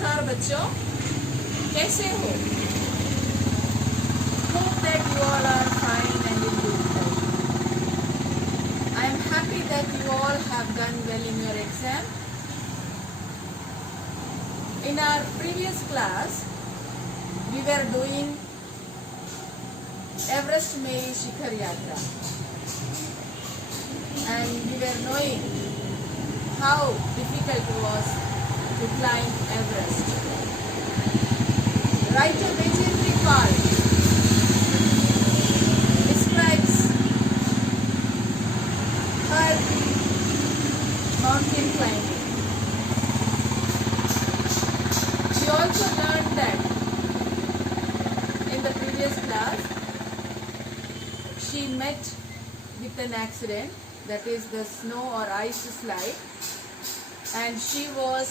नमस्कार बच्चों, कैसे हो? Hope that you all are fine and in good health. I am happy that you all have done well in your exam. In our previous class, we were doing Everest Mary Shikhar Yatra, and we were knowing how difficult it was to climb Everest. Writer Vijayatri Pal describes her mountain climbing. We also learned that in the previous class she met with an accident, that is the snow or ice slide, and she was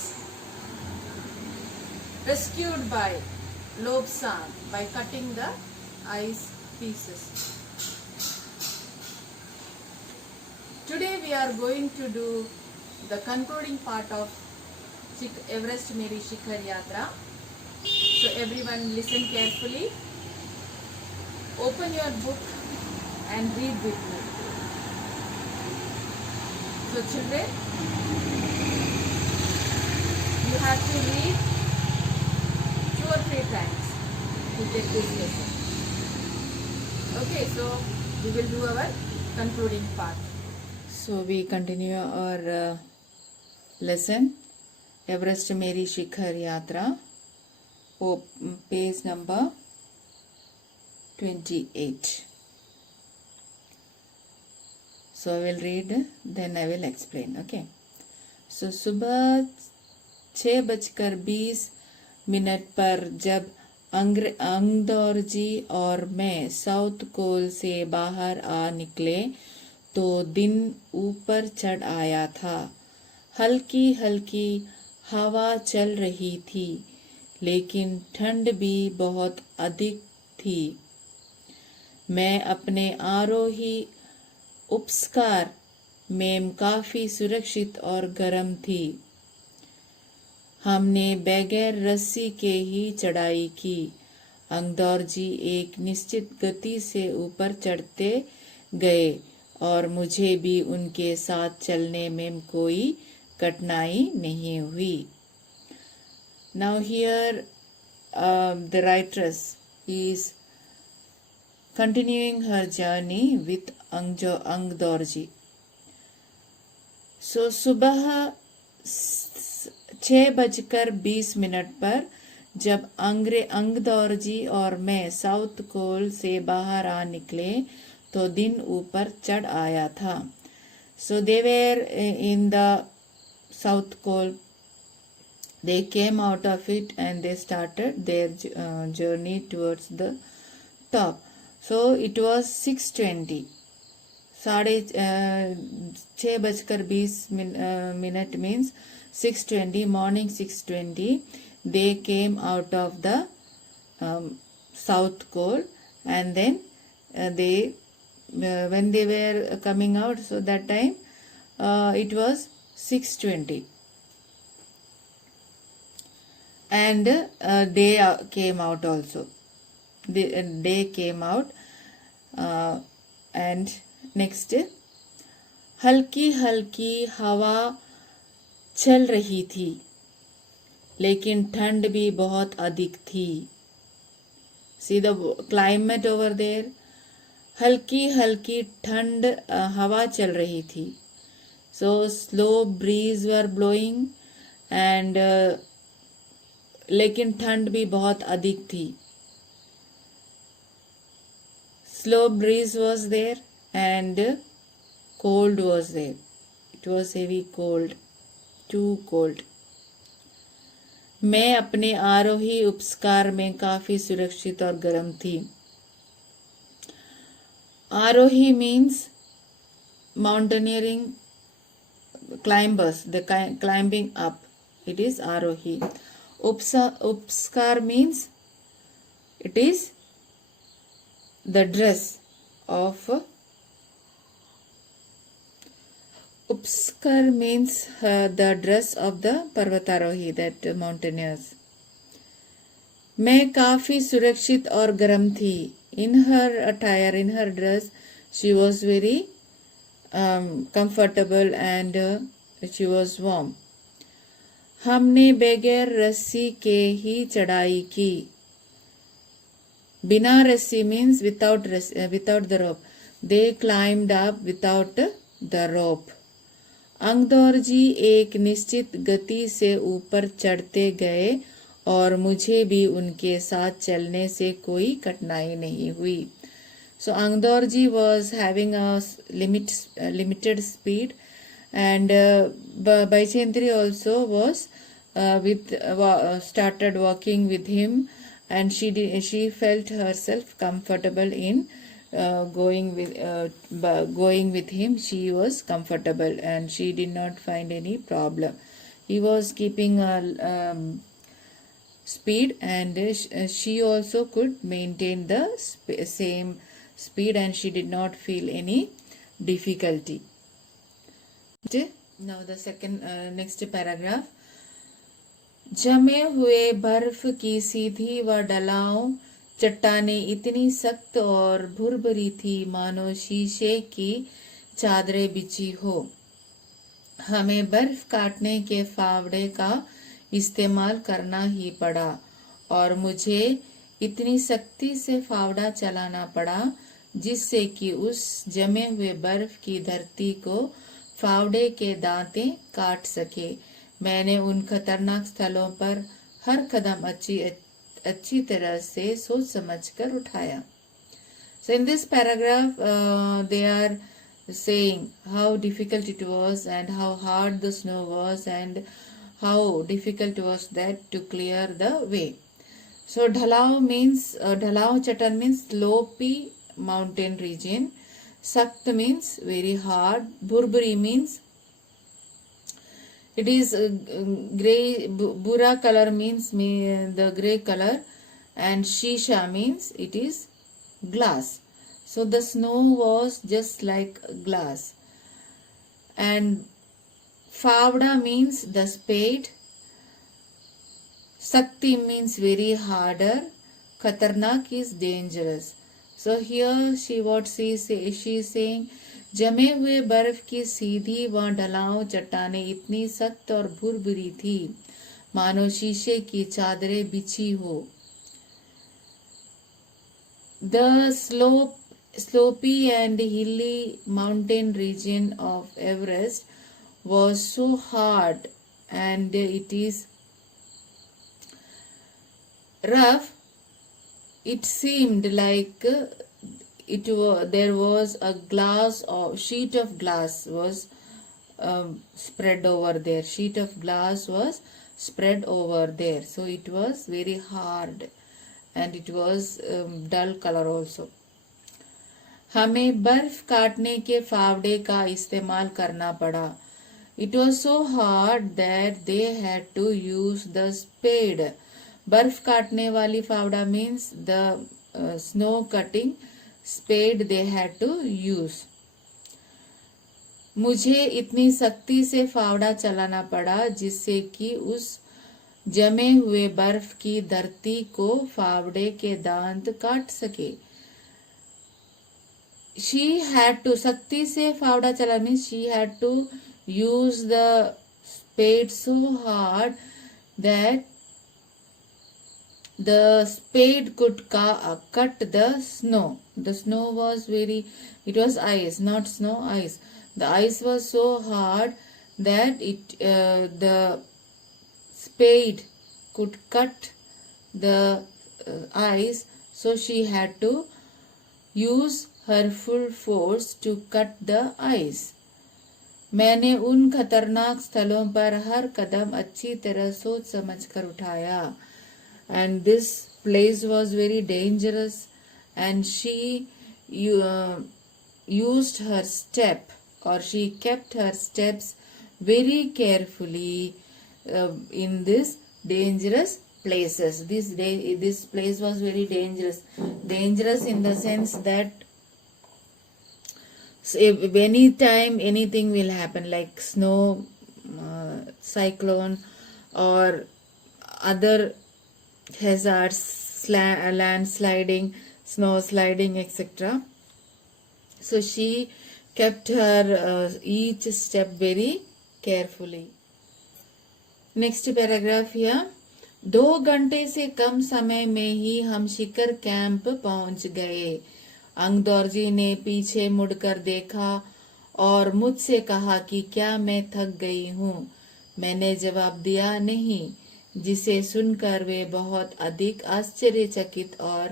rescued by Lobsang by cutting the ice pieces. Today we are going to do the concluding part of Everest Mary Shikhar Yatra. So everyone listen carefully, open your book and read with me. So children, you have to read 2 or 3 times to get this lesson. Okay, so we will do our concluding part. So we continue our lesson, Everest Mary Shikhar Yatra, page number 28. So I will read, then I will explain. Okay. So सुबह 6:20 पर जब अंगदौर जी और मैं South Col से बाहर आ निकले तो दिन ऊपर चढ़ आया था। हल्की हल्की हवा चल रही थी, लेकिन ठंड भी बहुत अधिक थी। मैं अपने आरोही उपस्कार में काफी सुरक्षित और गर्म थी। हमने बगैर रस्सी के ही चढ़ाई की। अंगदौर जी एक निश्चित गति से ऊपर चढ़ते गए और मुझे भी उनके साथ चलने में कोई कठिनाई नहीं हुई। Now here the writeress is continuing her journey with अंगदौर ji. So सुबह 6:20 पर जब अंगदौर जी और मैं साउथ कोल से बाहर आ निकले तो दिन ऊपर चढ़ आया था. So they were in the South Col. They came out of it and they started their journey towards the top. So it was 6:20. 6:20 means 6:20, morning 6:20. They came out of the South Col, and then when they were coming out, so that time it was 6:20, and they came out also. They came out, and next, हल्की हल्की हवा चल रही थी, लेकिन ठंड भी बहुत अधिक थी. See the climate over there. हल्की हल्की ठंड हवा चल रही थी. So slow breeze were blowing, and लेकिन ठंड भी बहुत अधिक थी. Slow breeze was there and cold was there. It was heavy cold, too cold. मैं अपने आरोही उपस्कार में काफी सुरक्षित और गर्म थी. आरोही means mountaineering climbers, the climbing up. It is Aarohi. Upskar means it is the dress of Upskar means the dress of the Parvatarohi, that mountaineers. मैं काफी सुरक्षित और गर्म थी. In her attire, in her dress, she was very comfortable and she was warm. हमने बगैर रस्सी के ही चढ़ाई की. बिना रस्सी means without the rope. They climbed up without the rope. अंगदौर जी एक निश्चित गति से ऊपर चढ़ते गए और मुझे भी उनके साथ चलने से कोई कठिनाई नहीं हुई. So Angdor ji was having a limited speed, and Baichentri also was started walking with him, and she felt herself comfortable in going with him. She was comfortable and she did not find any problem. He was keeping a speed, and she also could maintain the same speed, and she did not feel any difficulty. Now the second next paragraph. जमे हुए बर्फ की सीधी व ढलाव चट्टानें इतनी सख्त और भुरभुरी थी मानो शीशे की चादरें बिछी हो. हमें बर्फ काटने के फावड़े का इस्तेमाल करना ही पड़ा और मुझे इतनी सख्ती से फावड़ा चलाना पड़ा जिससे कि उस जमे हुए बर्फ की धरती को फावड़े के दांते काट सके. मैंने उन खतरनाक स्थलों पर हर कदम अच्छी तरह से सोच समझकर उठाया. So in this paragraph they are saying how difficult it was and how hard the snow was and how difficult was that to clear the way. So ढलाव चट्टान means slopy mountain region. Sakt means very hard. Burburi means it is grey. Bura color means the grey color, and shisha means it is glass. So the snow was just like glass. And favda means the spade. Sakti means very harder. Khatarnak is dangerous. So here she is saying जमे हुए बर्फ की सीधी व ढलाव चट्टानें इतनी सख्त और भुरभुरी थी मानो शीशे की चादरें बिछी हो. The slopy and hilly mountain region of Everest was so hard and it is rough. It seemed like there was a sheet of glass was spread over there. Sheet of glass was spread over there. So it was very hard and it was dull color also. हमें बर्फ काटने के फावड़े का इस्तेमाल करना पड़ा. It was so hard that they had to use the spade. बर्फ काटने वाली फावड़ा means the snow cutting spade they had to use. मुझे इतनी सख्ती से फावड़ा चलाना पड़ा जिससे कि उस जमे हुए बर्फ की धरती को फावड़े के दांत काट सके. She had to सख्ती से फावड़ा चला means she had to use the spade so hard that the spade could cut the snow. The snow was it was ice, not snow, ice. The ice was so hard that the spade could cut the ice, so she had to use her full force to cut the ice. मैंने उन खतरनाक स्थलों पर हर कदम अच्छी तरह सोच समझकर उठाया. And this place was very dangerous, and she used her step, or she kept her steps very carefully in this dangerous places. This place was very dangerous. Dangerous in the sense that if any time anything will happen, like snow, cyclone, or other hazards, landsliding, snow sliding, etc. So she kept her each step very carefully. Next paragraph या 2 घंटे से कम समय में ही हम शिखर camp पहुंच गए। अंगदौर्जी ने पीछे मुड़कर देखा और मुझसे कहा कि क्या मैं थक गई हूँ। मैंने जवाब दिया नहीं, जिसे सुनकर वे बहुत अधिक आश्चर्यचकित और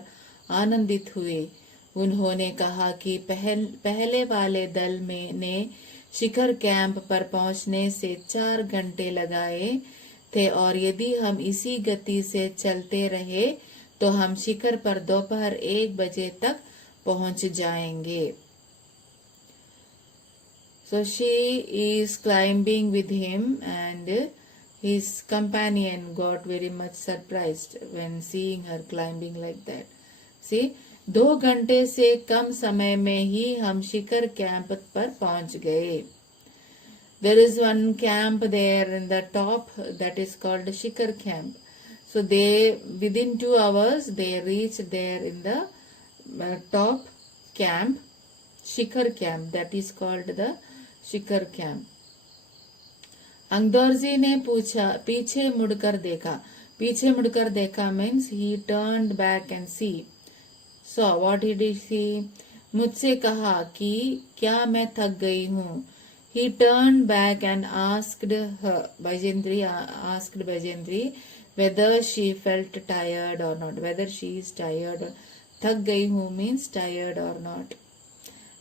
आनंदित हुए। उन्होंने कहा कि पहले वाले दल में ने शिखर कैंप पर पहुंचने से 4 घंटे लगाए थे और यदि हम इसी गति से चलते रहे तो हम शिखर पर दोपहर 1 बजे तक पहुंच जाएंगे। So she is climbing with him and his companion got very much surprised when seeing her climbing like that. See, 2 घंटे से कम समय में ही हम शिखर कैंप पर पहुंच गए। There is one camp there in the top that is called Shikhar camp. So they within 2 hours they reached there in the top camp, Shikhar camp, that is called the shikhar camp. Angdorjee ने पूछा, पीछे मुड़कर देखा। पीछे मुड़कर देखा means he turned back and see. So what did he see? मुझसे कहा कि क्या मैं थक गई हूँ। He turned back and asked Bachendri whether she felt tired और not, whether she is tired. थक गई हूँ मीन्स टायर्ड और नॉट।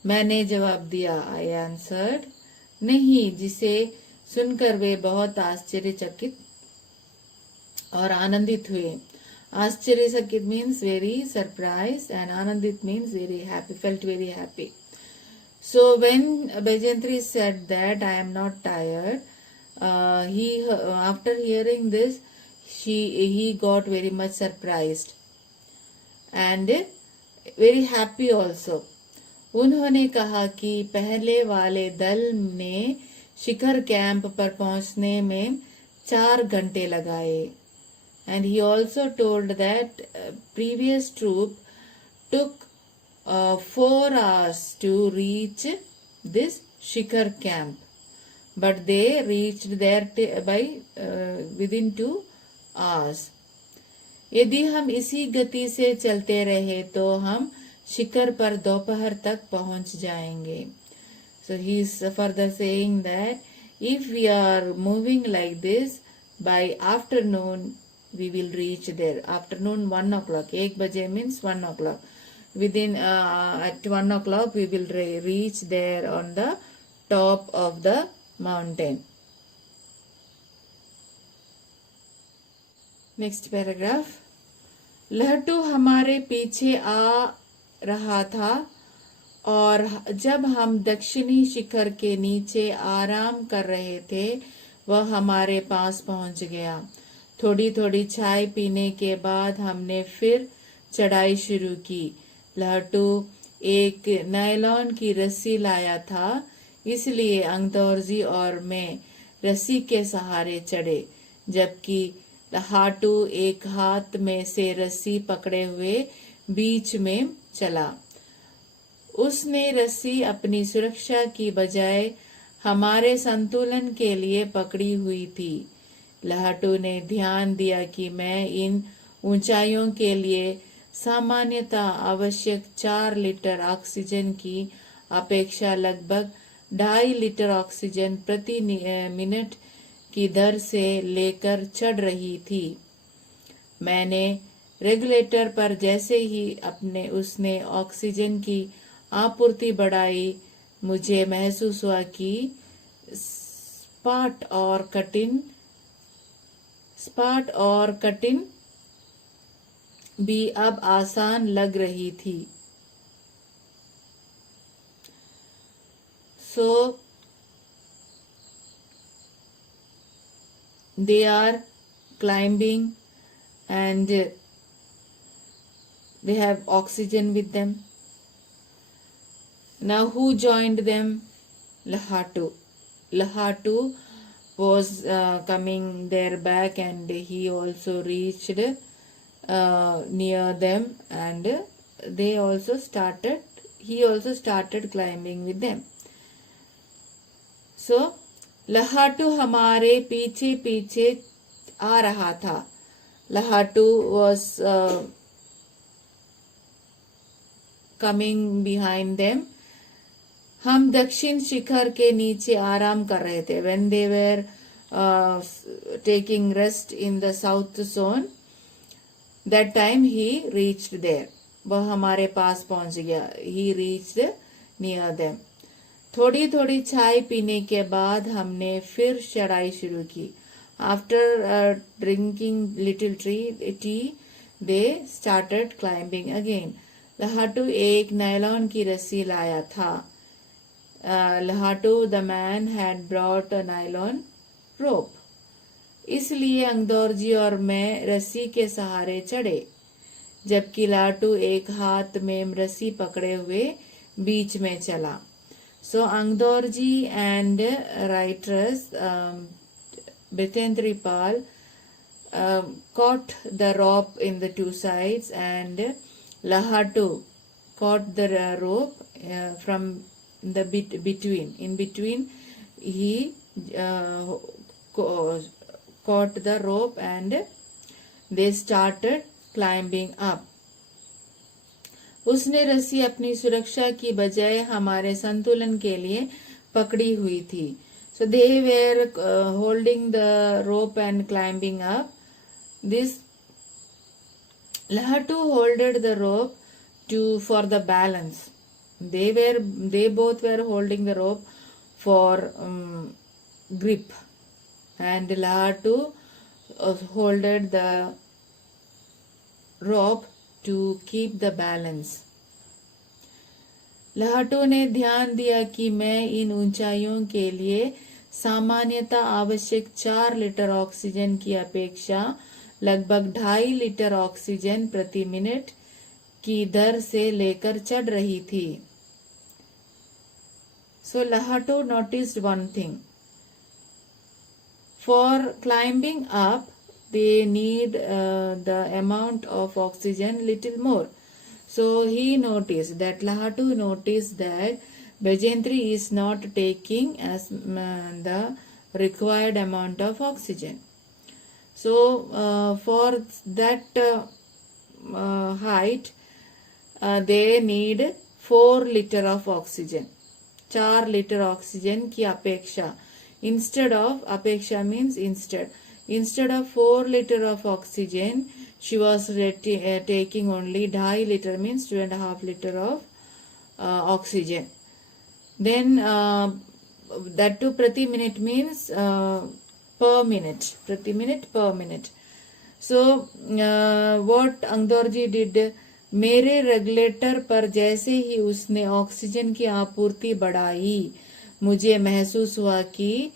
मैंने जवाब दिया, आई आंसर्ड, नहीं, जिसे सुनकर वे बहुत आश्चर्यचकित और आनंदित हुए। आश्चर्यचकित मीन्स वेरी सरप्राइज एंड आनंदित means very happy, felt very happy. So when Bajentri said that I am not tired, after hearing this he got very much surprised and very happy also. उन्होंने कहा कि पहले वाले दल ने शिखर camp पर पहुंचने में 4 घंटे लगाए। And he also told that previous troop took 4 hours to reach this Shikhar camp, but they reached there by within 2 hours. यदि हम इसी गति से चलते रहे तो हम शिखर पर दोपहर तक पहुंच जाएंगे। So he is further saying that if we are moving like this, by afternoon we will reach there. Afternoon 1 o'clock, 1 बजे means 1 o'clock. Within at 1 o'clock we will reach there on the top of the mountain. Next paragraph. लहटू हमारे पीछे आ रहा था और जब हम दक्षिणी शिखर के नीचे आराम कर रहे थे वह हमारे पास पहुंच गया। थोड़ी थोड़ी चाय पीने के बाद हमने फिर चढ़ाई शुरू की। लहटू एक नायलॉन की रस्सी लाया था, इसलिए अंगदौर्जी और मैं रस्सी के सहारे चढ़े, जबकि लहाटू एक हाथ में से रस्सी पकड़े हुए बीच में चला। उसने रस्सी अपनी सुरक्षा की बजाय हमारे संतुलन के लिए पकड़ी हुई थी। लहाटू ने ध्यान दिया कि मैं इन ऊंचाइयों के लिए सामान्यतः आवश्यक 4 लीटर ऑक्सीजन की अपेक्षा लगभग 2.5 लीटर ऑक्सीजन प्रति मिनट की दर से लेकर चढ़ रही थी। मैंने रेगुलेटर पर जैसे ही उसने ऑक्सीजन की आपूर्ति बढ़ाई, मुझे महसूस हुआ कि स्पाट और कठिन भी अब आसान लग रही थी। So they are climbing and they have oxygen with them. Now who joined them? Lahatu. Lahatu was coming there back and he also reached near them, and he also started climbing with them. So लहाटू हमारे पीछे पीछे आ रहा था. Lahatu was coming behind them. हम दक्षिण शिखर के नीचे आराम कर रहे थे. When they were taking rest in the south zone, that time he reached there. वह हमारे पास पहुंच गया. He reached near them. थोड़ी थोड़ी चाय पीने के बाद हमने फिर चढ़ाई शुरू की. After drinking little tea, they started climbing again. Lahatu एक नायलॉन की रस्सी लाया था. Lahatu, the man, had brought a nylon rope. इसलिए अंगदौरजी और मैं रस्सी के सहारे चढ़े, जबकि लाटू एक हाथ में रस्सी पकड़े हुए बीच में चला. So Angdorji and writers Brithendri Pal caught the rope in the two sides, and Lahatu caught the rope from the between. In between, he caught the rope and they started climbing up. उसने रस्सी अपनी सुरक्षा की बजाय हमारे संतुलन के लिए पकड़ी हुई थी. So they were holding the rope and climbing up. This Lahatu holded the rope for the balance. They both were holding the rope for grip, and Lahatu holded the rope to keep the balance. लाटू ने ध्यान दिया कि मैं इन ऊंचाइयों के लिए सामान्यतः आवश्यक 4 लीटर ऑक्सीजन की अपेक्षा लगभग 2.5 लीटर ऑक्सीजन प्रति मिनट की दर से लेकर चढ़ रही थी. So Lahatu noticed one thing. For climbing up, they need the amount of oxygen little more. So he noticed that Lahatu noticed that Bajentri is not taking as the required amount of oxygen. So for that height, they need 4 liter of oxygen. 4 liter oxygen की अपेक्षा. Instead of, अपेक्षा means instead of 4 liter of oxygen, she was taking only 2.5 liter, means 2.5 liter of oxygen. Then that too prati minute means per minute, prati minute per minute. So what Angdorji did, मेरे regulator पर जैसे ही उसने oxygen की आपूर्ति बढ़ाई, मुझे महसूस हुआ कि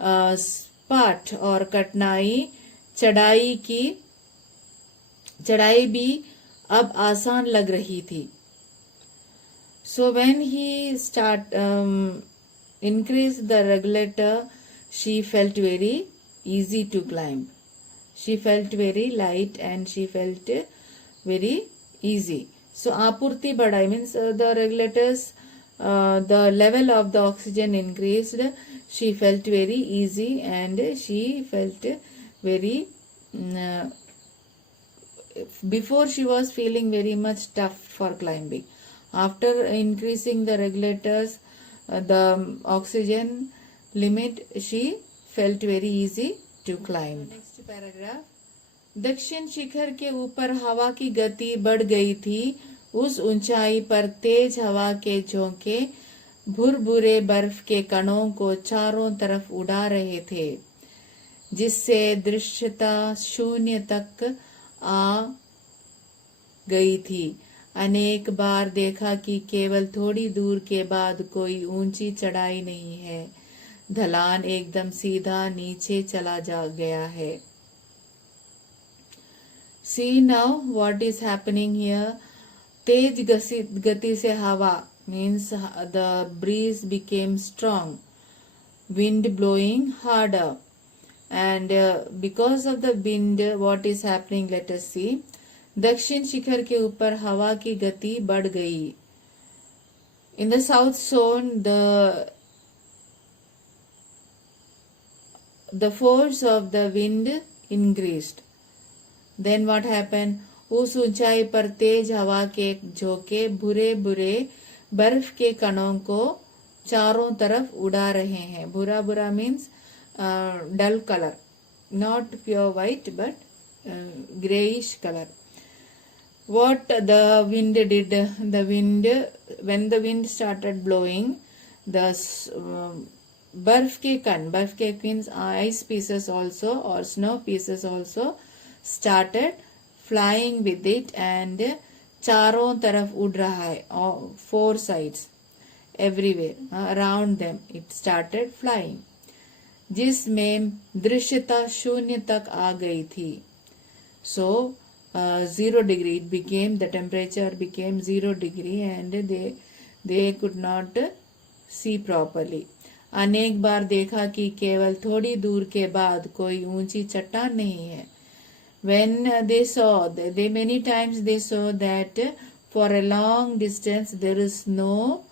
पाठ और कठिनाई चढ़ाई भी अब आसान लग रही थी. So when he increased the regulator, she felt very easy to climb. She felt very light and she felt very easy. So apurti badai means the regulators, the level of the oxygen increased. She felt very easy and she felt very before she was feeling very much tough for climbing. After increasing the regulators, the oxygen limit, she felt very easy to climb. Next paragraph. दक्षिण शिखर के ऊपर हवा की गति बढ़ गई थी. उस ऊंचाई पर तेज हवा के झोंके भुरभुरे बर्फ के कणों को चारों तरफ उड़ा रहे थे, जिससे दृश्यता शून्य तक आ गई थी. अनेक बार देखा कि केवल थोड़ी दूर के बाद कोई ऊंची चढ़ाई नहीं है, ढलान एकदम सीधा नीचे चला जा गया है. See now what is happening here. तेज गति से हवा means the breeze became strong, wind blowing harder, and because of the wind, what is happening, let us see. दक्षिण शिखर के ऊपर हवा की गति बढ़ गई. In the south zone, the force of the wind increased. Then what happened? उस ऊंचाई पर तेज हवा के झोंके बुरे बुरे बर्फ के कणों को चारों तरफ उड़ा रहे हैं. बुरा बुरा means dull color, not pure white but grayish color. What the wind did? When the wind started blowing, the बर्फ के means ice pieces also or snow pieces also started flying with it and चारों तरफ उड़ रहा है. 4 sides, everywhere around them it started flying, जिसमें दृश्यता शून्य तक आ गई थी. So 0 degree, the temperature became 0 degree and they could not see properly. अनेक बार देखा कि केवल थोड़ी दूर के बाद कोई ऊंची चट्टान नहीं है. When many times they saw that for a long distance there is no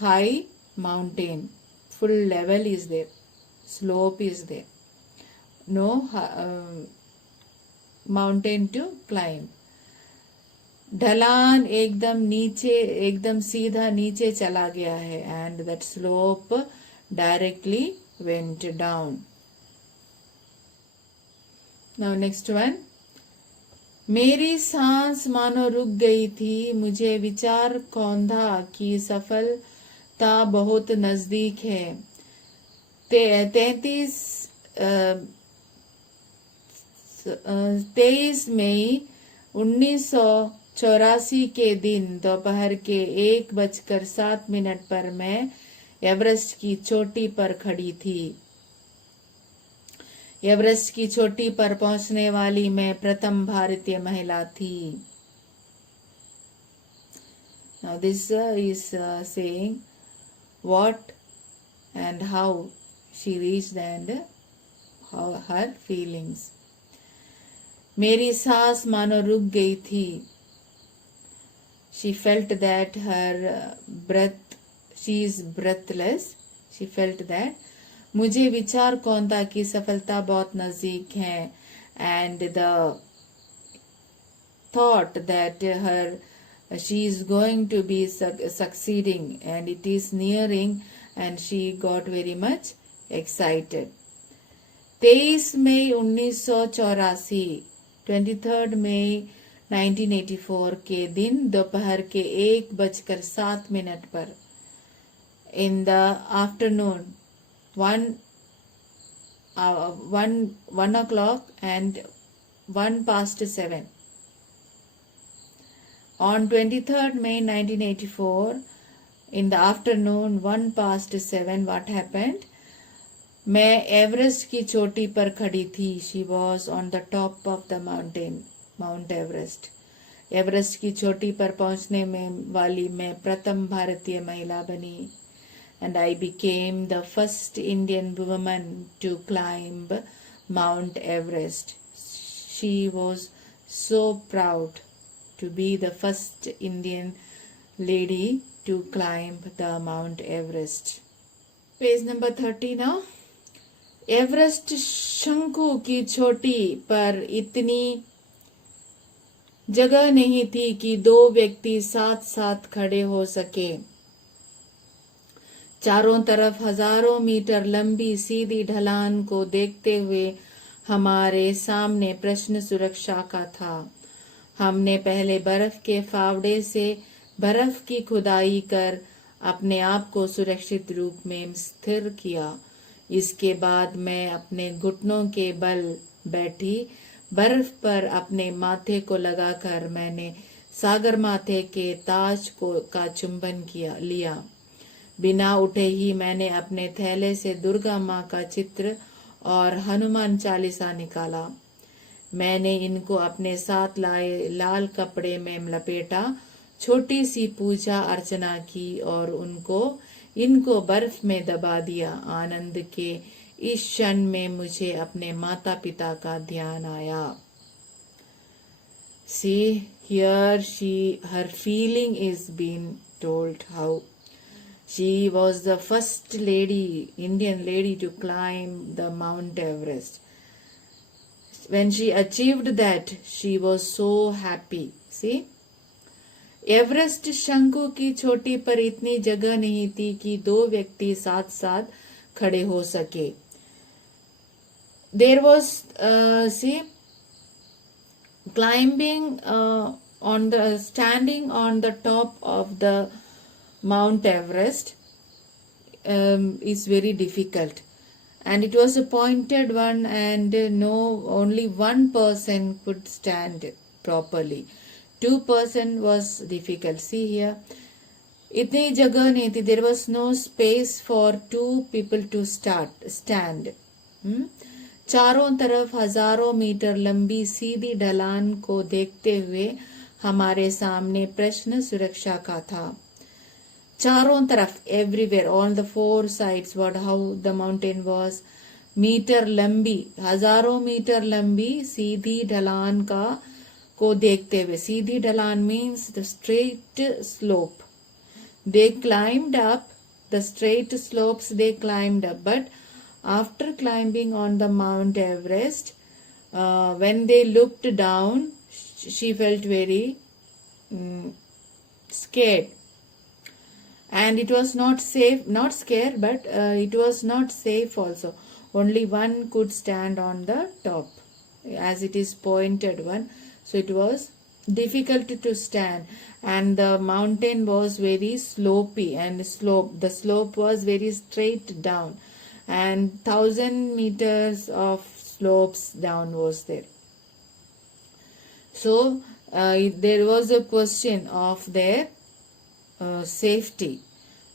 high mountain, full level is there, slope is there, no mountain to climb. ढलान एकदम सीधा नीचे चला गया है and that slope directly went down. Now next one. मेरी सांस मानो रुक गई थी. मुझे विचार कौंधा कि सफलता बहुत नजदीक है. 23 मई 1984 के दिन दोपहर के 1:07 पर मैं एवरेस्ट की चोटी पर खड़ी थी. एवरेस्ट की चोटी पर पहुंचने वाली मैं प्रथम भारतीय महिला थी. Now this is saying what and how she reached and how her feelings. मेरी सांस मानो रुक गई थी. She felt that her breath, she is breathless. She felt that. मुझे विचार कौन था कि सफलता बहुत नजदीक है. And the thought that she is going to be succeeding and it is nearing and she got very much excited. 23 मई 1984, 23 मई 1984 के दिन दोपहर के 1:07 पर in the afternoon 1 o'clock and 1:07 on 23rd May 1984 in the afternoon 1:07 what happened? मैं Everest की चोटी पर खड़ी थी. She was on the top of the mountain, Mount Everest. Everest की चोटी पर पहुंचने में वाली मैं प्रथम भारतीय महिला बनी. And I became the first Indian woman to climb Mount Everest. She was so proud to be the first Indian lady to climb the Mount Everest. Page number 30 now. Everest शंकु की चोटी पर इतनी जगह नहीं थी कि 2 व्यक्ति साथ साथ खड़े हो सके. चारों तरफ हजारों मीटर लंबी सीधी ढलान को देखते हुए हमारे सामने प्रश्न सुरक्षा का था. हमने पहले बर्फ के फावड़े से बर्फ की खुदाई कर अपने आप को सुरक्षित रूप में स्थिर किया. इसके बाद मैं अपने घुटनों के बल बैठी. बर्फ पर अपने माथे को लगाकर मैंने सागर माथे के ताज का चुंबन लिया. बिना उठे ही मैंने अपने थैले से दुर्गा माँ का चित्र और हनुमान चालीसा निकाला. मैंने इनको अपने साथ लाए लाल कपड़े में लपेटा. छोटी सी पूजा अर्चना की और इनको बर्फ में दबा दिया. आनंद के इस क्षण में मुझे अपने माता पिता का ध्यान आया. See here, her feeling is being told how she was the first lady, Indian lady, to climb the Mount Everest. When she achieved that, she was so happy. See, Everest शंकु की चोटी पर इतनी जगह नहीं थी कि दो व्यक्ति साथ साथ खड़े हो सके. There was see, climbing standing on the top of the Mount Everest is very difficult, and it was a pointed one, and only one person could stand properly. 2% was difficult. See here, इतनी जगह नहीं थी. There was no space for 2 people to stand. चारों तरफ हजारों metre लंबी सीधी ढलान को देखते हुए हमारे सामने प्रश्न सुरक्षा का था. चारों तरफ, everywhere, all the 4 sides, how the mountain was. Metre लंबी, हजारों मीटर लंबी सीधी ढलान को देखते हुए. सीधी ढलान means the straight slope. They climbed up the straight slopes, they climbed up. But after climbing on the Mount Everest, when they looked down, she felt very scared. And it was not safe, not scared, but it was not safe also. Only one could stand on the top, as it is pointed one. So it was difficult to stand, and the mountain was very slopy, and the slope was very straight down, and 1,000 meters of slopes down was there. So there was a question of their safety.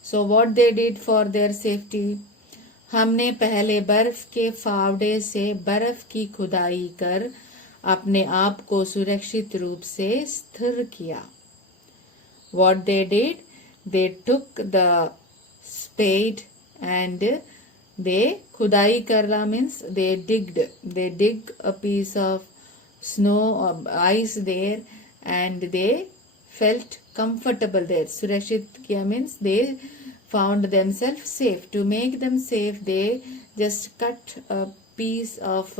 So what they did for their safety? हमने पहले बर्फ के फावड़े से बर्फ की खुदाई कर अपने आप को सुरक्षित रूप से स्थिर किया. What they did? They took the spade and they खुदाई करना means they dig a piece of snow or ice there, and they felt comfortable there. सुरक्षित किया means they found themselves safe. To make them safe, they just cut a piece of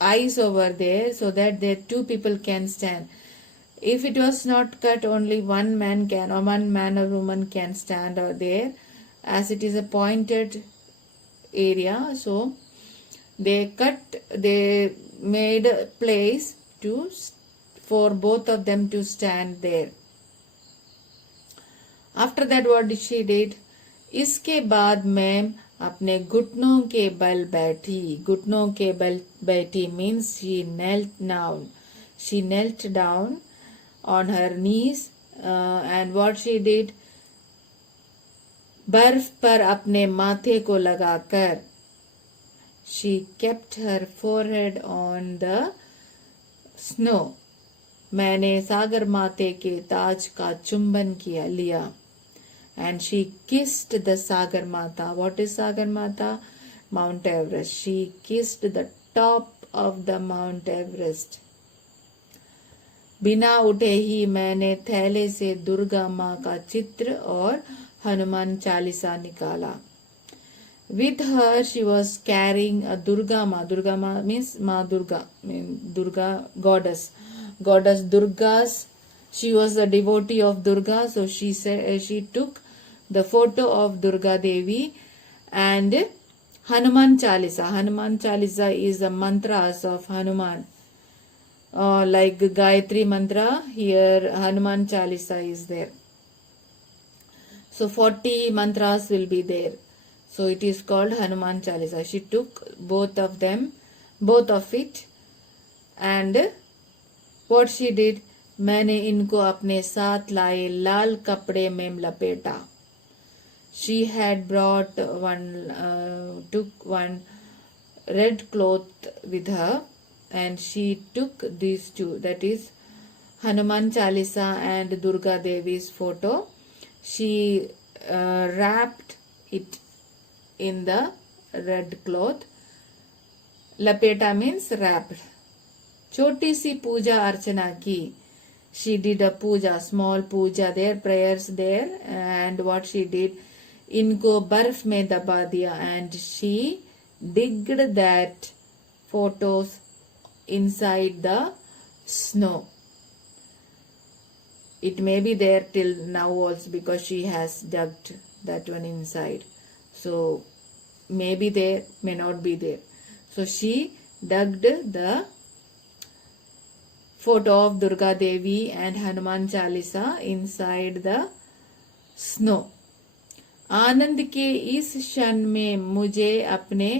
ice over there so that there 2 people can stand. If it was not cut, only one man or woman can stand there, as it is a pointed area. So they made a place for both of them to stand there. After that, what she did? इसके बाद ma'am अपने घुटनों के बल बैठी. घुटनों के बल बैठी means she knelt down on her knees, and what she did? बर्फ पर अपने माथे को लगाकर she kept her forehead on the snow. मैंने सागर माते के ताज का चुंबन लिया. And she kissed the Sagar Mata. What is Sagar Mata? Mount Everest. She kissed the top of the Mount Everest. बिना उठे ही मैंने थैले से दुर्गा माँ का चित्र और हनुमान चालीसा निकाला. With her, she was carrying a Durga Ma. Durga Ma means Ma Durga, Durga goddess. Goddess Durga's. She was a devotee of Durga, so she took the photo of Durga Devi and Hanuman Chalisa. Hanuman Chalisa is the mantras of Hanuman. Like Gayatri mantra, here Hanuman Chalisa is there. So 40 mantras will be there. So it is called Hanuman Chalisa. She took both of it, and what she did? मैंने इनको अपने साथ लाए लाल कपड़े में लपेटा. She had brought took one red cloth with her, and she took these 2, that is Hanuman Chalisa and Durga Devi's photo. She wrapped it in the red cloth. Lapeta means wrapped. छोटी सी पूजा अर्चना की. She did a puja, small puja there, prayers there, and what she did, इनको बर्फ में दबा दिया, and she digged that photos inside the snow. It may be there till now also because she has dug that one inside. So may be there, may not be there. So she dug the photo of Durga Devi and Hanuman Chalisa inside the snow. आनंद के इस क्षण में मुझे अपने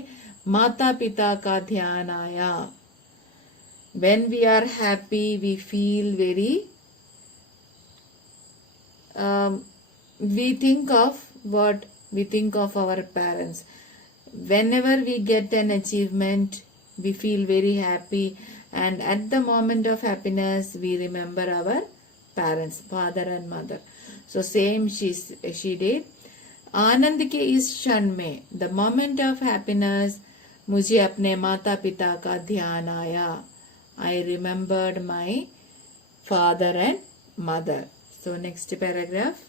माता पिता का ध्यान आया. When we are happy, we feel very we think of what? We think of our parents. Whenever we get an achievement, we feel very happy, and at the moment of happiness, we remember our parents, father and mother. So same she did. आनंद के इस क्षण में, the moment of happiness, मुझे अपने माता पिता का ध्यान आया. I remembered my father and mother. So next paragraph.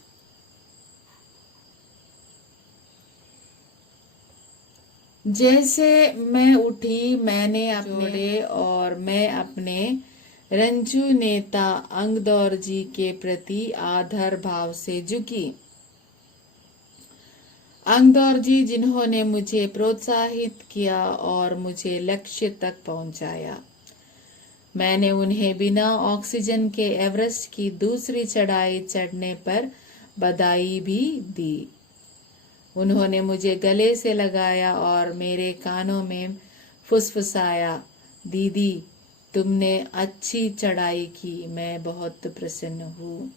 जैसे मैं उठी मैंने अपने और मैं अपने रंजू नेता अंगदौर जी के प्रति आदर भाव से झुकी. अंगदौर जी जिन्होंने मुझे प्रोत्साहित किया और मुझे लक्ष्य तक पहुंचाया. मैंने उन्हें बिना ऑक्सीजन के एवरेस्ट की दूसरी चढ़ाई चढ़ने पर बधाई भी दी. उन्होंने मुझे गले से लगाया और मेरे कानों में फुसफुसाया, दीदी तुमने अच्छी चढ़ाई की, मैं बहुत प्रसन्न हूँ.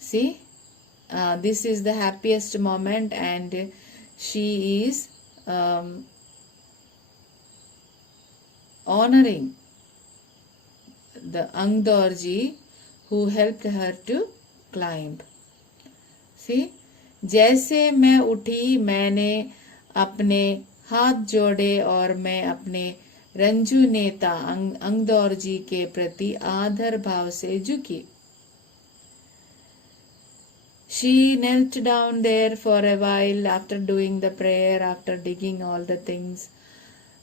See, this is the happiest moment, and she is honoring the Angdor ji who helped her to climb. See, जैसे मैं उठी मैंने अपने हाथ जोड़े और मैं अपने रंजू नेता अंगदौर जी के प्रति आदर भाव से झुकी. She knelt down there for a while after doing the prayer, after digging all the things.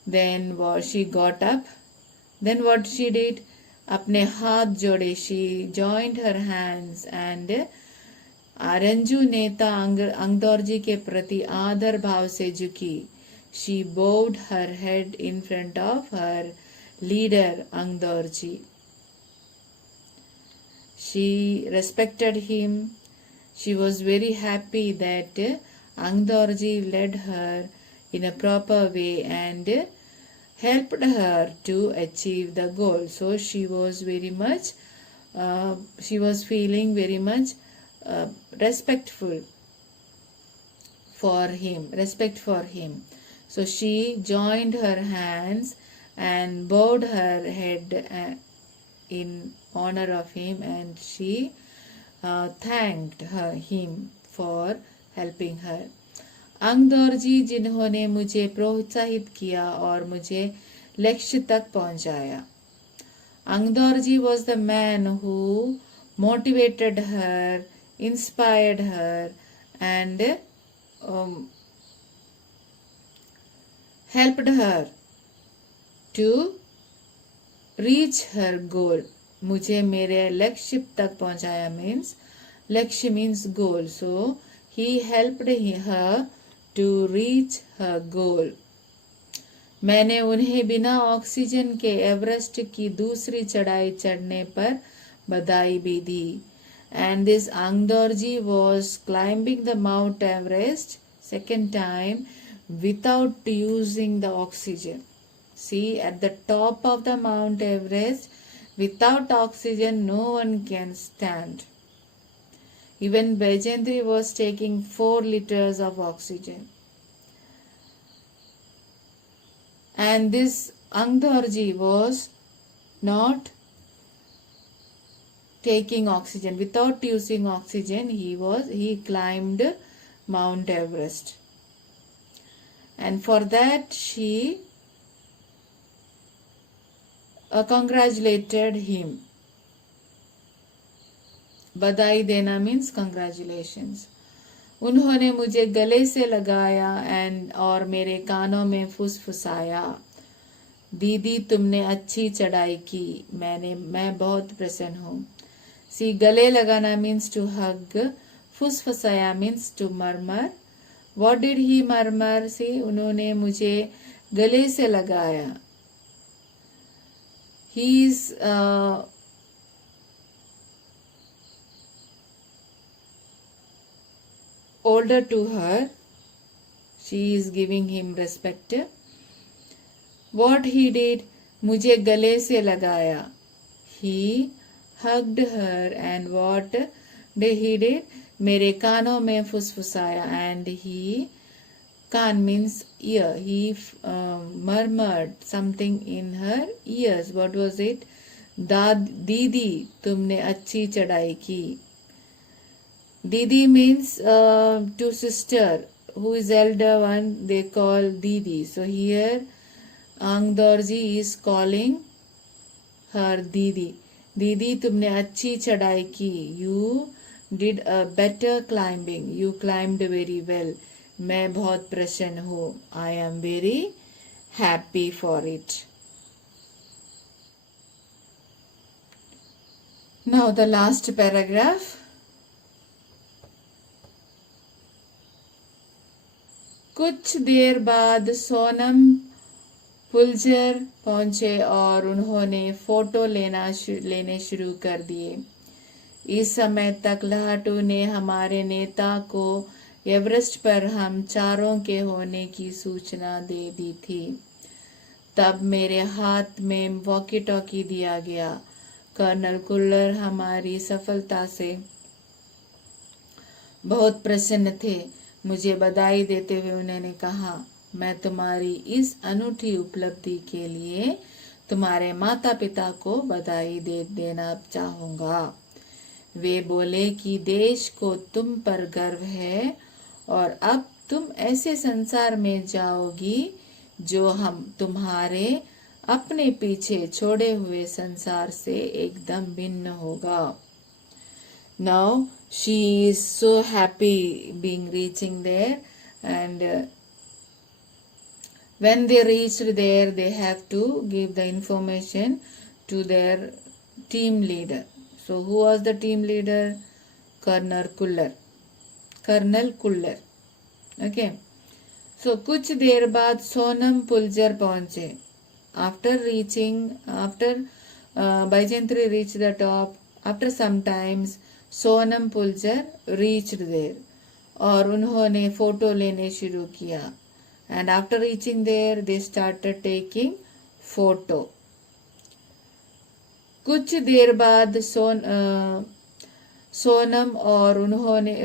Then she got up. Then what she did? अपने हाथ जोड़े. She joined her hands and Ranju नेता अंगदौर जी के प्रति आदर भाव से झुकी. She bowed her head in front of her leader Angdor ji. She respected him. She was very happy that Angdor ji led her in a proper way and helped her to achieve the goal. So she was very much, she was feeling very much respectful for him, respect for him. So she joined her hands and bowed her head in honor of him, and she thanked him for helping her. अंगदौर जी जिन्होंने मुझे प्रोत्साहित किया और मुझे लक्ष्य तक पहुंचाया. अंगदौर जी was the man who motivated her, inspired her, and helped her to reach her goal. मुझे मेरे लक्ष्य तक पहुंचाया means, लक्ष्य means goal. So he helped her to reach her goal. मैंने उन्हें बिना ऑक्सीजन के एवरेस्ट की दूसरी चढ़ाई चढ़ने पर बधाई भी दी. And this Angdor ji was climbing the Mount Everest second time without using the oxygen. See, at the top of the Mount Everest, without oxygen, no one can stand. Even Bajendri was taking 4 liters of oxygen. And this Angdor ji was not taking oxygen. Without using oxygen, he climbed Mount Everest. And for that, she congratulated him. बधाई देना means congratulations. उन्होंने मुझे गले से लगाया और मेरे कानों में फुसफुसाया. दीदी तुमने अच्छी चढ़ाई की. मैं बहुत प्रसन्न हूँ. सी गले लगाना मीन्स टू हग. फुसफुसाया means to murmur. What did he murmur? See उन्होंने मुझे गले से लगाया. He is older to her. She is giving him respect. What he did? मुझे गले से लगाया. He hugged her and what did he did? मेरे कानों में फुसफुसाया and he can't means ear. He murmured something in her ears. What was it? दीदी तुमने अच्छी चढ़ाई की. Didi means to sister who is elder one, they call Didi. So here Ang Dorji is calling her Didi. Didi तुमने अच्छी चढ़ाई की. You did a better climbing. You climbed very well. मैं बहुत प्रसन्न हूँ. I am very happy for it. Now the last paragraph. कुछ देर बाद सोनम पुलजर पहुंचे और उन्होंने फोटो लेने शुरू कर दिए. इस समय तक लहाटू ने हमारे नेता को एवरेस्ट पर हम चारों के होने की सूचना दे दी थी. तब मेरे हाथ में वॉकी टॉकी दिया गया. कर्नल कुल्लर हमारी सफलता से बहुत प्रसन्न थे. मुझे बधाई देते हुए उन्होंने कहा, मैं तुम्हारी इस अनूठी उपलब्धि के लिए तुम्हारे माता पिता को बधाई देना चाहूंगा. वे बोले कि देश को तुम पर गर्व है और अब तुम ऐसे संसार में जाओगी जो हम तुम्हारे अपने पीछे छोड़े हुए संसार से एकदम भिन्न होगा. Now she is so happy being reaching there, and when they reached there they have to give the information to their team leader. So who was the team leader? Colonel Kuller. Okay. So कुछ देर बाद सोनम पुलजर पहुंचे. After Baichantri reached the top, after some times Sonam पुलजर reached there और उन्होंने photo लेने शुरू किया. And after reaching there they started taking photo. कुछ देर बाद सोनम और उन्होंने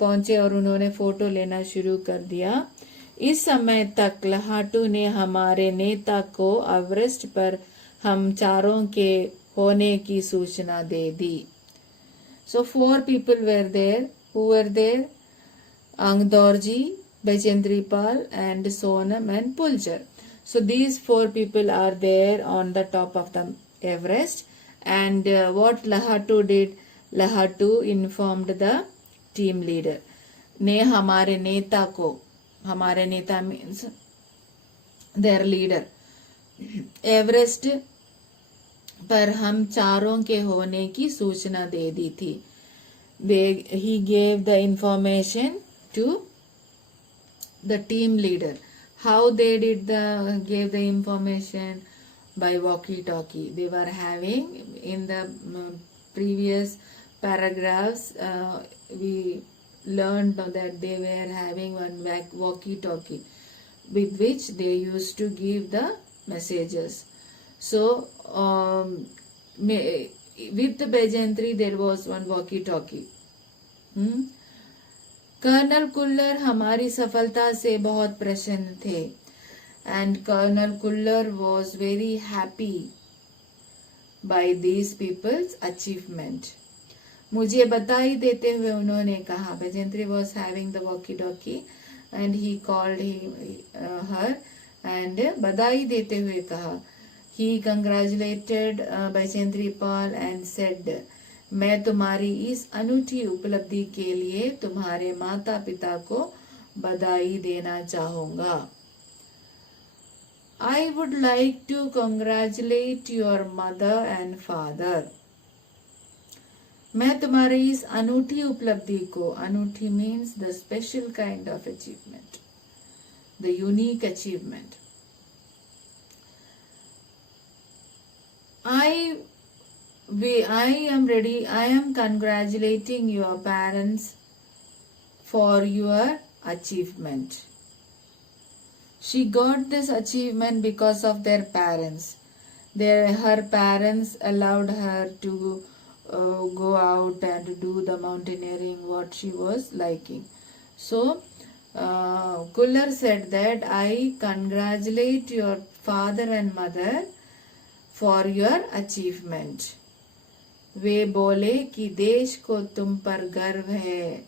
पहुंचे और उन्होंने फोटो लेना शुरू कर दिया. इस समय तक लहाटू ने हमारे नेता को एवरेस्ट पर हम चारों के होने की सूचना दे दी. So 4 people were there. Who were there? Ang Dorji, Baichantri Pal and Sonam and Puljar. So these 4 people are there on the top of the Everest. And what Lahatu did? Lahatu informed the team leader. ने हमारे नेता को, हमारे नेता means their leader, Everest पर हम चारों के होने की सूचना दे दी थी. He gave the information to the team leader. How they gave the information? By walkie-talkie. They were having in the previous paragraphs. We learned that they were having one walkie-talkie with which they used to give the messages. So with the Baichantri there was one walkie-talkie. Colonel Kullar हमारी सफलता से बहुत प्रसन्न थे. And Colonel Kuller was very happy by these people's achievement. मुझे बधाई देते हुए उन्होंने कहा. Baichantri was having the walkie-talkie and he called her and बधाई देते हुए कहा He congratulated Baichendri Pal and said, मैं तुम्हारी इस अनूठी उपलब्धि के लिए तुम्हारे माता पिता को बधाई देना चाहूंगा. I would like to congratulate your mother and father. मैं तुम्हारी इस अनूठी उपलब्धि को, अनूठी means the special kind of achievement, the unique achievement. I am congratulating your parents for your achievement. She got this achievement because of their parents. Her parents allowed her to go out and do the mountaineering what she was liking. So Kuller said that I congratulate your father and mother for your achievement. वे बोले कि देश को तुम पर गर्व है.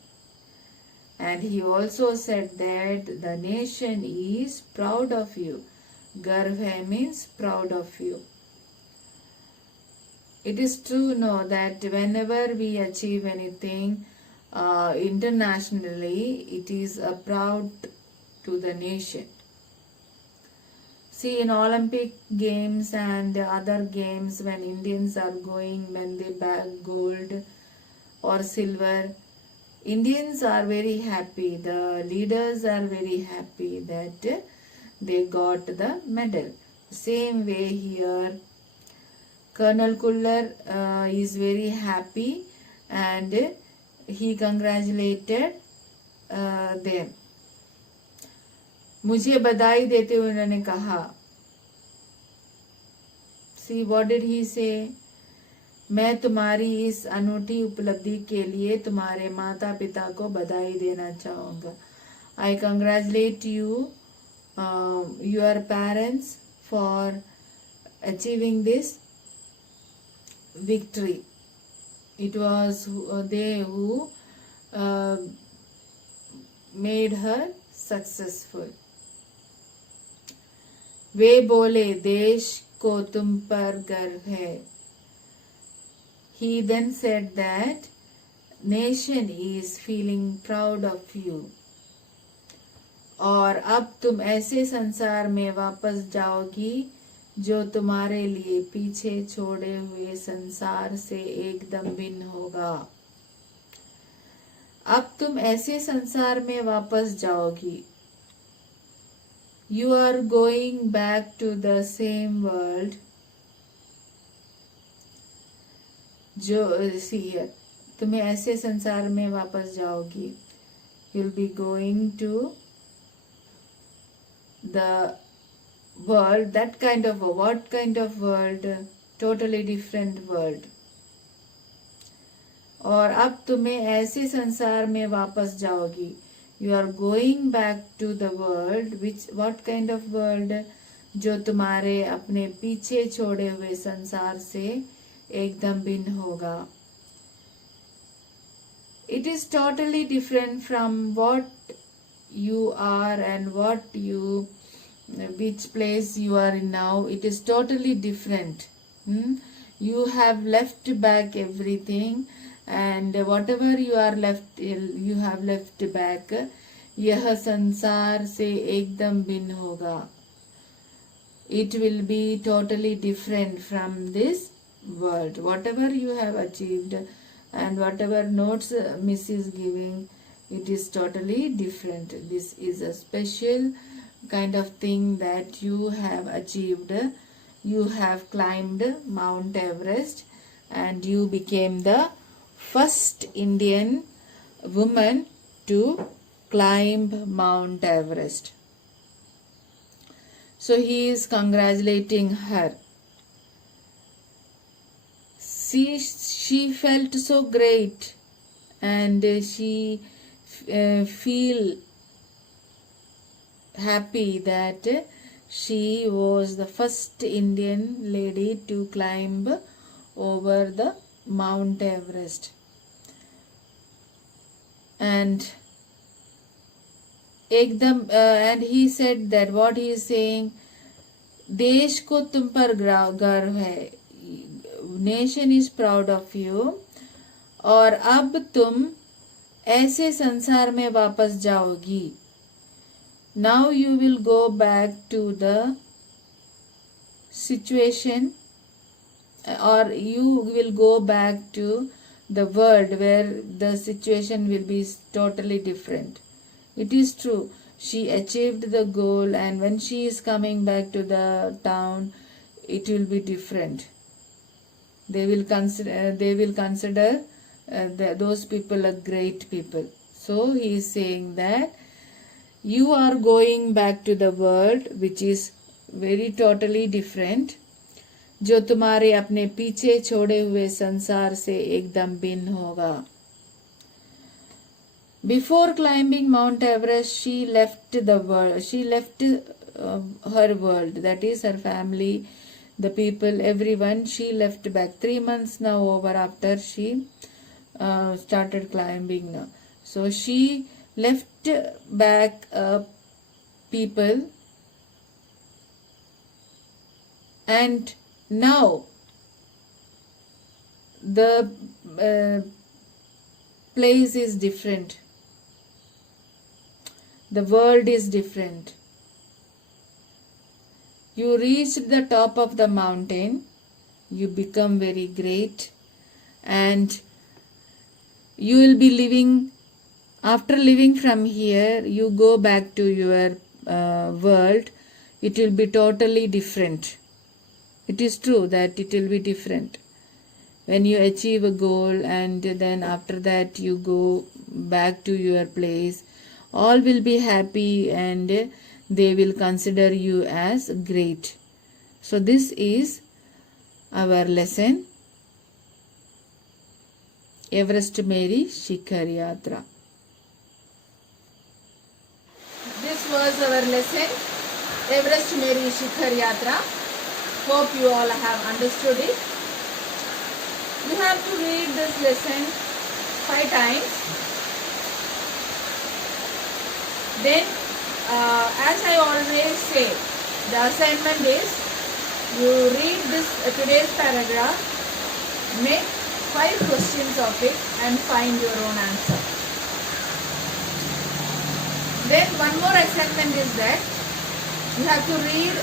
And he also said that the nation is proud of you. गर्व है means proud of you. It is true, no, that whenever we achieve anything internationally, it is a proud to the nation. See, in Olympic games and other games, when Indians are going, when they bag gold or silver, Indians are very happy. The leaders are very happy that they got the medal. Same way here, Colonel Kuller is very happy and he congratulated them. मुझे बधाई देते हुए उन्होंने कहा, See, what did he say? मैं तुम्हारी इस अनूठी उपलब्धि के लिए तुम्हारे माता पिता को बधाई देना चाहूंगा. I congratulate you, your parents, for achieving this victory. It was they who made her successful. वे बोले देश को तुम पर गर्व है. He then said that nation is feeling proud of you. और अब तुम ऐसे संसार में वापस जाओगी जो तुम्हारे लिए पीछे छोड़े हुए संसार से एकदम भिन्न होगा. अब तुम ऐसे संसार में वापस जाओगी. You are going back to the same world. जो here, तुम्हें ऐसे संसार में वापस जाओगी. You'll be going to the world, that kind of a, what kind of world? Totally different world. और अब तुम्हें ऐसे संसार में वापस जाओगी. You are going back to the world, which, what kind of world? जो तुम्हारे अपने पीछे छोड़े हुए संसार से एकदम भिन्न होगा. It is totally different from what you are and which place you are in now. It is totally different. You have left back everything, and whatever you have left back, यह संसार से एकदम भिन्न होगा. It will be totally different from this world. Whatever you have achieved and whatever notes Miss is giving, it is totally different. This is a special kind of thing that you have achieved. You have climbed Mount Everest and you became the first Indian woman to climb Mount Everest. So he is congratulating her. She felt so great and she feel happy that she was the first Indian lady to climb over the Mount Everest. And and he said that what he is saying, देश को तुम पर गर्व है, nation is proud of you, और अब तुम ऐसे संसार में वापस जाओगी. Now you will go back to the situation, or you will go back to the world where the situation will be totally different. It is true, she achieved the goal, and when she is coming back to the town, it will be different. They will consider those people a great people. So he is saying that you are going back to the world which is very totally different, जो तुम्हारे अपने पीछे छोड़े हुए संसार से एकदम भिन्न होगा. Before climbing Mount Everest, she left the world. She left her world, that is her family, the people, everyone. She left back 3 months now over after she started climbing. So she left back people, and now the place is different. The world is different. You reached the top of the mountain, you become very great, and you will be living, after living from here, you go back to your world, it will be totally different. It is true that it will be different. When you achieve a goal and then after that you go back to your place, all will be happy and they will consider you as great. So this is our lesson, Everest Mary Shikhar Yatra. This was our lesson, Everest Mary Shikhar Yatra. Hope you all have understood it. You have to read this lesson 5 times. Then, as I always say, the assignment is you read this today's paragraph, make 5 questions of it and find your own answer. Then one more assignment is that you have to read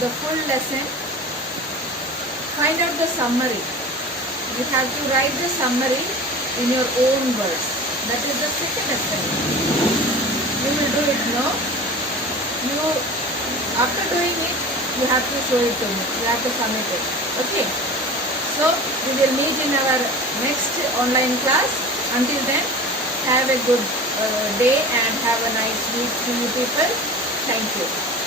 the full lesson. Find out the summary. You have to write the summary in your own words. That is the second assignment. You will do it now. After doing it, you have to show it to me. You have to submit it. Okay. So we will meet in our next online class. Until then, have a good day and have a nice week to you people. Thank you.